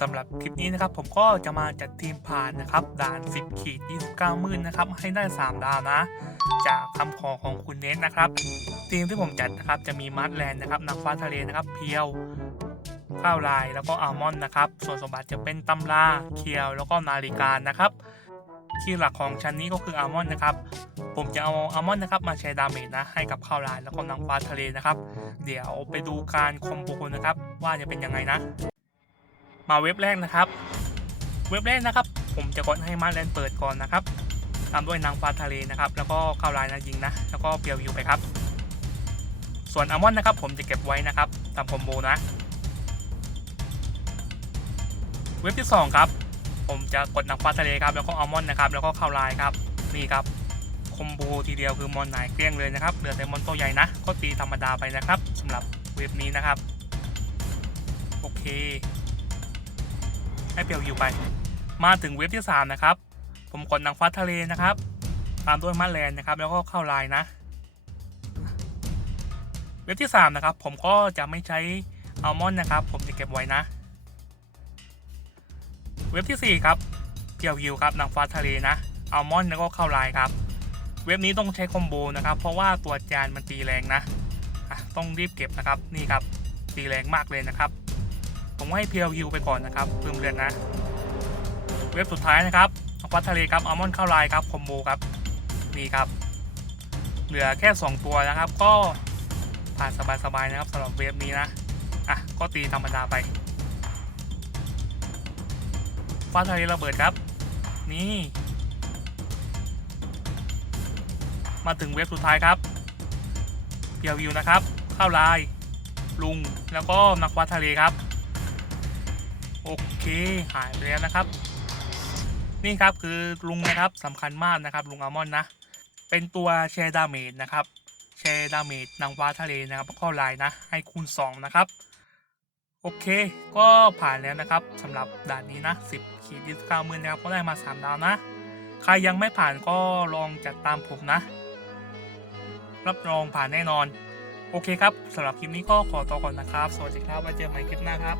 สำหรับคลิปนี้นะครับผมก็จะมาจัดทีมผ่านนะครับด่าน 10 ขีด 29 มื่นนะครับให้ได้ 3 ดาวนะ จากคำขอของคุณเนทนะครับ ทีมที่ผมจัดนะครับจะมีมาร์ทแลนด์นะครับนางฟ้าทะเลนะครับเพียวข้าวลายแล้วก็อัลมอนด์นะครับ ส่วนสมบัติจะเป็นตำราเคียวแล้วก็นาฬิกานะครับ ที่หลักของชั้นนี้ก็คืออัลมอนด์นะครับ ผมจะเอาอัลมอนด์นะครับมาแชร์ดาเมจนะให้กับข้าวลายแล้วก็นางฟ้าทะเลนะครับ เดี๋ยวไปดูการคอมโบนะครับว่าจะเป็นยังไงนะ มาเว็บแรกนะครับ เว็บแรกนะครับ ผมจะกดให้มาร์แลนเปิดก่อนนะครับตามด้วยนางฟ้าทะเลนะครับ แล้วก็ข้าวลายนะยิงนะ แล้วก็เปียววิวไปครับ ส่วนอัลมอนด์นะครับ ผมจะเก็บไว้นะครับตามคอมโบนะ เว็บที่ 2 ครับ ผมจะกดนางฟ้าทะเลครับแล้วก็อัลมอนด์นะครับแล้วก็ข้าวลายครับนี่ครับคอมโบทีเดียวคือมอนไหนเกลี้ยงเลยนะครับเหลือแต่มอนตัวใหญ่นะ ก็ตีธรรมดาไปนะครับสำหรับเว็บนี้นะครับ โอเค ให้เปียวอยู่ไป มาถึงเว็บที่ 3 นะครับ ผมกดนางฟ้าทะเลนะครับ ตามด้วยมาแลนนะครับ แล้วก็เข้าไลน์นะ เว็บที่ 3 นะครับ ผมก็จะไม่ใช้อัลมอนด์นะครับ ผมจะเก็บไว้นะ เว็บที่ 4 ครับเพียววิวครับนางฟ้าทะเลนะอัลมอนด์แล้วก็เข้าไลน์ครับ เว็บนี้ต้องใช้คอมโบนะครับ เพราะว่าตัวจานมันตีแรงนะะต้องรีบเก็บนะครับนี่ครับตีแรงมากเลยนะครับ ผมให้เพียววิวไปก่อนนะครับเพิ่มเรือนนะ เว็บสุดท้ายนะครับนางฟ้าทะเลครับอัลมอนด์เข้าไลน์ครับคอมโบครับนี่ครับ เหลือแค่ 2 ตัวนะครับ ก็ผ่านสบายๆนะครับสำหรับเว็บนี้นะอะก็ตีธรรมดาไป ฟ้าทะเลระเบิดครับ นี่ มาถึงเว็บสุดท้ายครับเพียววิวนะครับ ข้าไลน์ลุงแล้วก็นักวัดทะเลครับ โอเคหายไปแล้วนะครับ นี่ครับคือลุงนะครับสำคัญมากนะครับ ลุงอัลมอนนะ เป็นตัวแชร์ดาเมจนะครับแชร์ดาเมจนางฟ้าทะเลนะครับข้าไลน์นะ ให้คูณ 2 นะครับ โอเค ก็ผ่านแล้วนะครับสำหรับด่านนี้นะ 10ขีดดิสก้ามือนะครับก็ได้มา 3 ดาวนะ ใครยังไม่ผ่านก็ลองจัดตามผมนะ รับรองผ่านแน่นอน โอเคครับสำหรับคลิปนี้ก็ขอตัวก่อนนะครับ สวัสดีครับไว้เจอใหม่คลิปหน้าครับ